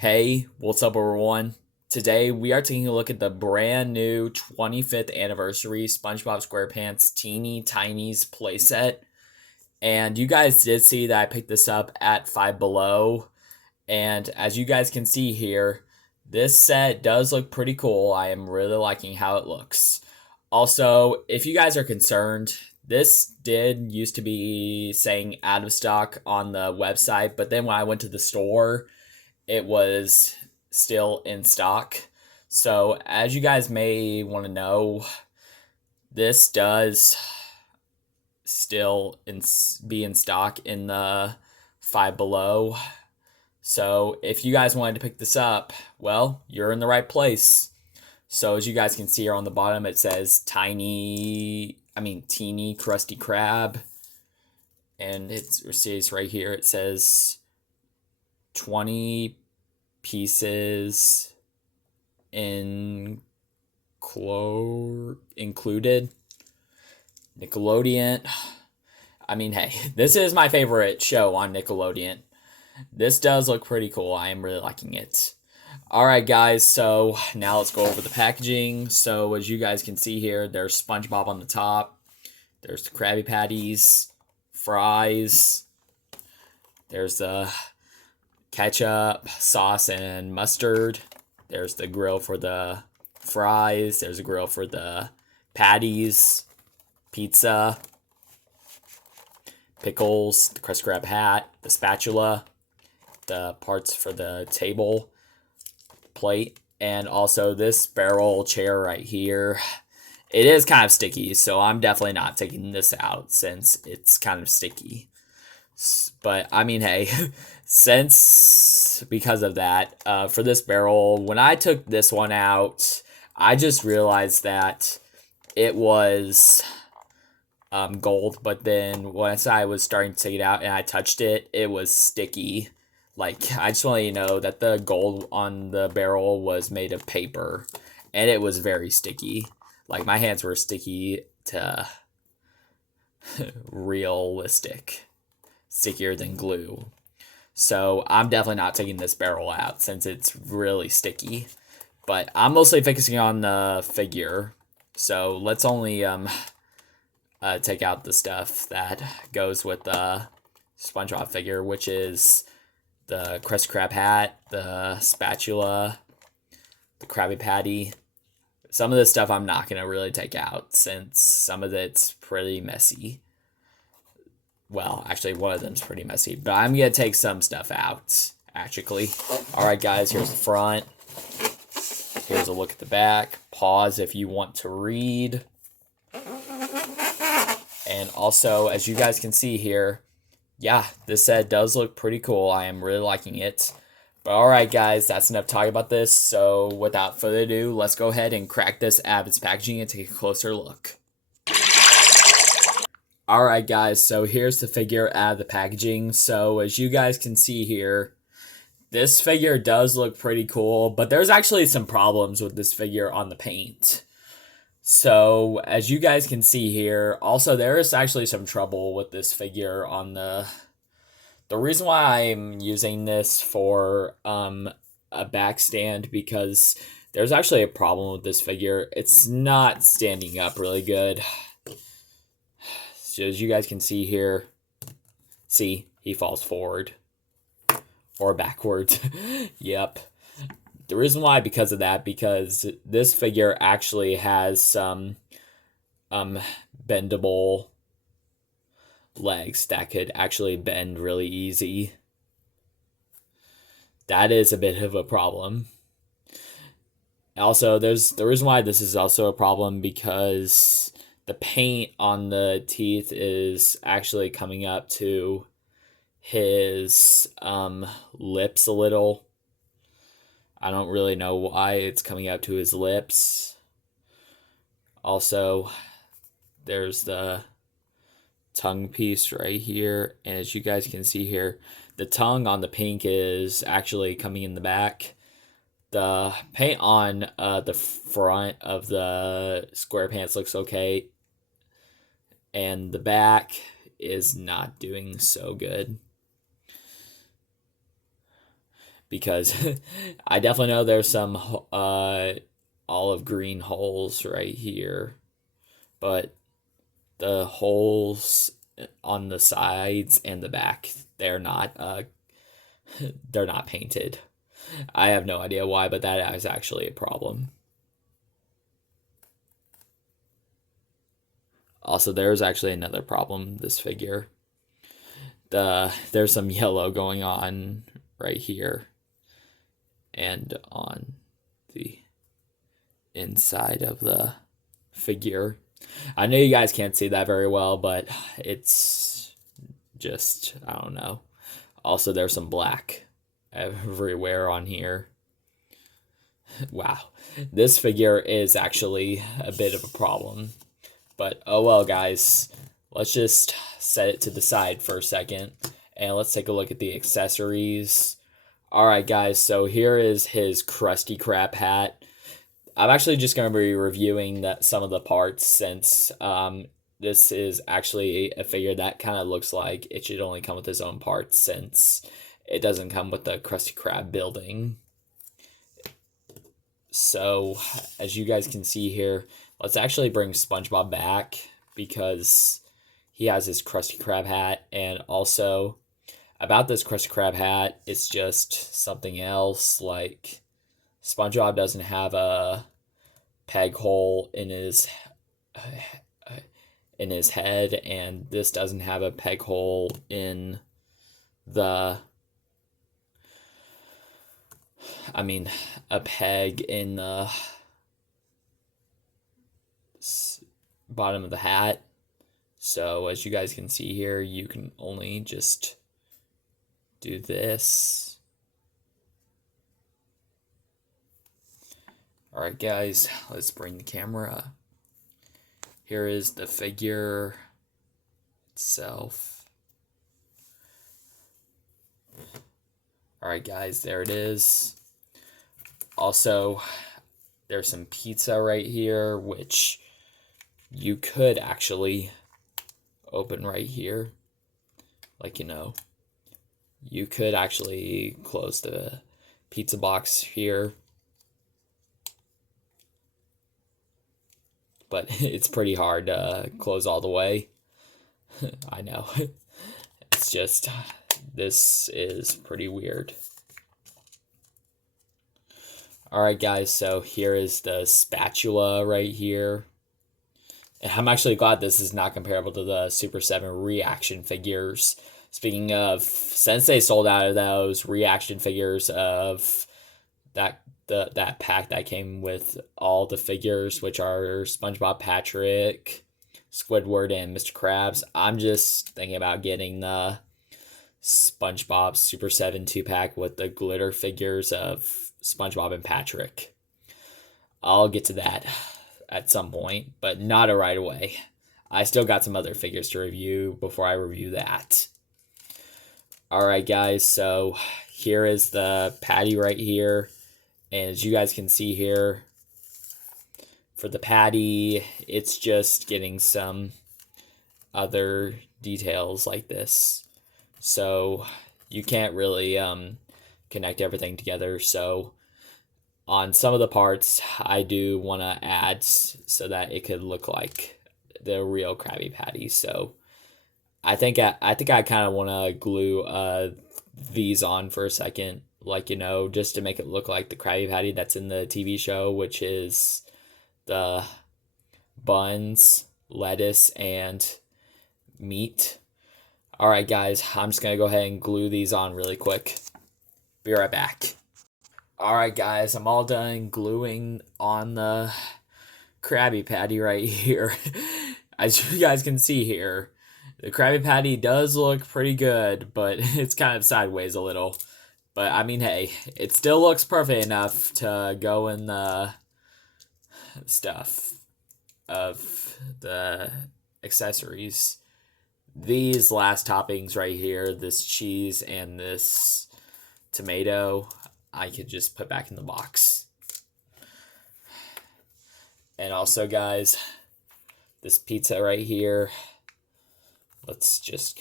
Hey, what's up, everyone? Today we are taking a look at the brand new 25th anniversary SpongeBob SquarePants Teeny Tinies playset. And you guys did see that I picked this up at Five Below. And as you guys can see here, this set does look pretty cool. I am really liking how it looks. Also, if you guys are concerned, this did used to be saying out of stock on the website, but then when I went to the store, it was still in stock. So, as you guys may want to know, this does still be in stock in the Five Below. So, if you guys wanted to pick this up, well, you're in the right place. So, as you guys can see here on the bottom, it says teeny Krusty Krab. And it says right here, it says 20 pieces included. Nickelodeon. Hey, this is my favorite show on Nickelodeon. This does look pretty cool. I am really liking it. Alright guys, so now let's go over the packaging. So as you guys can see here, there's SpongeBob on the top. There's the Krabby Patties, fries. There's the ketchup, sauce, and mustard. There's the grill for the fries. There's a grill for the patties, pizza, pickles, the Krusty Krab hat, the spatula, the parts for the table, plate, and also this barrel chair right here. It is kind of sticky, so I'm definitely not taking this out since it's kind of sticky. But hey, because of that, for this barrel, when I took this one out, I just realized that it was gold, but then once I was starting to take it out and I touched it, it was sticky. I just want to let you know that the gold on the barrel was made of paper, and it was very sticky. My hands were sticky to realistic. Stickier than glue. So I'm definitely not taking this barrel out since it's really sticky. But I'm mostly focusing on the figure. So let's only take out the stuff that goes with the SpongeBob figure, which is the Krusty Krab hat, the spatula, the Krabby Patty. Some of this stuff I'm not going to really take out since some of it's pretty messy. Well, actually, one of them's pretty messy, but I'm going to take some stuff out, actually. Alright, guys, here's the front. Here's a look at the back. Pause if you want to read. And also, as you guys can see here, yeah, this set does look pretty cool. I am really liking it. But alright, guys, that's enough talking about this. So, without further ado, let's go ahead and crack this out of its packaging and take a closer look. Alright guys, so here's the figure out of the packaging. So as you guys can see here, this figure does look pretty cool, but there's actually some problems with this figure on the paint. So as you guys can see here, also there is actually some trouble with this figure on the reason why I'm using this for a back stand, because there's actually a problem with this figure. It's not standing up really good. So as you guys can see here, see, he falls forward or backwards. Yep. The reason why, because of that, because this figure actually has some bendable legs that could actually bend really easy. That is a bit of a problem. Also, there's the reason why this is also a problem, because the paint on the teeth is actually coming up to his lips a little. I don't really know why it's coming up to his lips. Also, there's the tongue piece right here. And as you guys can see here, the tongue on the pink is actually coming in the back. The paint on the front of the SquarePants looks okay. And the back is not doing so good. because I definitely know there's some olive green holes right here, but the holes on the sides and the back, they're not painted. I have no idea why, but that is actually a problem. Also, there's actually another problem, this figure. There's some yellow going on right here and on the inside of the figure. I know you guys can't see that very well, but it's just, I don't know. Also, there's some black everywhere on here. Wow, this figure is actually a bit of a problem. But oh well, guys, let's just set it to the side for a second and let's take a look at the accessories. Alright, guys, so here is his Krusty Krab hat. I'm actually just going to be reviewing some of the parts, since this is actually a figure that kind of looks like it should only come with his own parts, since it doesn't come with the Krusty Krab building. So, as you guys can see here, let's actually bring SpongeBob back, because he has his Krusty Krab hat. And also, about this Krusty Krab hat, it's just something else. Like, SpongeBob doesn't have a peg hole in his head, and this doesn't have a peg hole in a peg in the bottom of the hat. So as you guys can see here, you can only just do this. Alright guys, let's bring the camera. Here is the figure itself. Alright guys, there it is. Also, there's some pizza right here, which you could actually open right here. Like, you could actually close the pizza box here. But it's pretty hard to close all the way. I know. It's just, this is pretty weird. Alright guys, so here is the spatula right here. And I'm actually glad this is not comparable to the Super 7 reaction figures. Speaking of, since they sold out of those reaction figures of that pack that came with all the figures, which are SpongeBob, Patrick, Squidward, and Mr. Krabs, I'm just thinking about getting the SpongeBob Super 7 2-pack with the glitter figures of SpongeBob and Patrick. I'll get to that at some point, but not right away. I still got some other figures to review before I review that. Alright guys, so here is the patty right here. And as you guys can see here, for the patty, it's just getting some other details like this. So you can't really connect everything together. So on some of the parts, I do want to add so that it could look like the real Krabby Patty. So I think I kind of want to glue these on for a second, like, just to make it look like the Krabby Patty that's in the TV show, which is the buns, lettuce, and meat. Alright guys, I'm just going to go ahead and glue these on really quick. Be right back. Alright guys, I'm all done gluing on the Krabby Patty right here. As you guys can see here, the Krabby Patty does look pretty good, but it's kind of sideways a little. But I mean, hey, it still looks perfect enough to go in the stuff of the accessories. These last toppings right here, this cheese and this tomato, I could just put back in the box. And also, guys, this pizza right here, let's just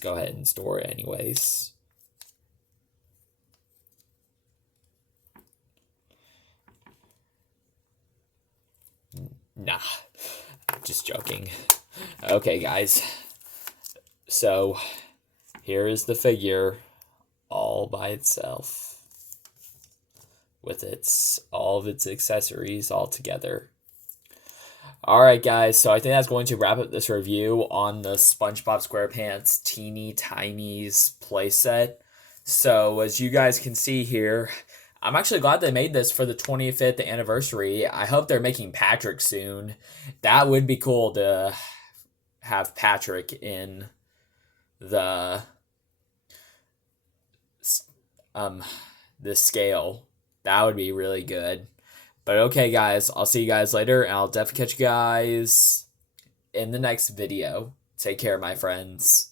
go ahead and store it anyways. Nah, just joking. Okay, guys. So, here is the figure all by itself with all of its accessories all together. Alright, guys, so I think that's going to wrap up this review on the SpongeBob SquarePants Teeny Tinies playset. So, as you guys can see here, I'm actually glad they made this for the 25th anniversary. I hope they're making Patrick soon. That would be cool to have Patrick in the scale. That would be really good. But okay, guys, I'll see you guys later, and I'll definitely catch you guys in the next video. Take care, my friends.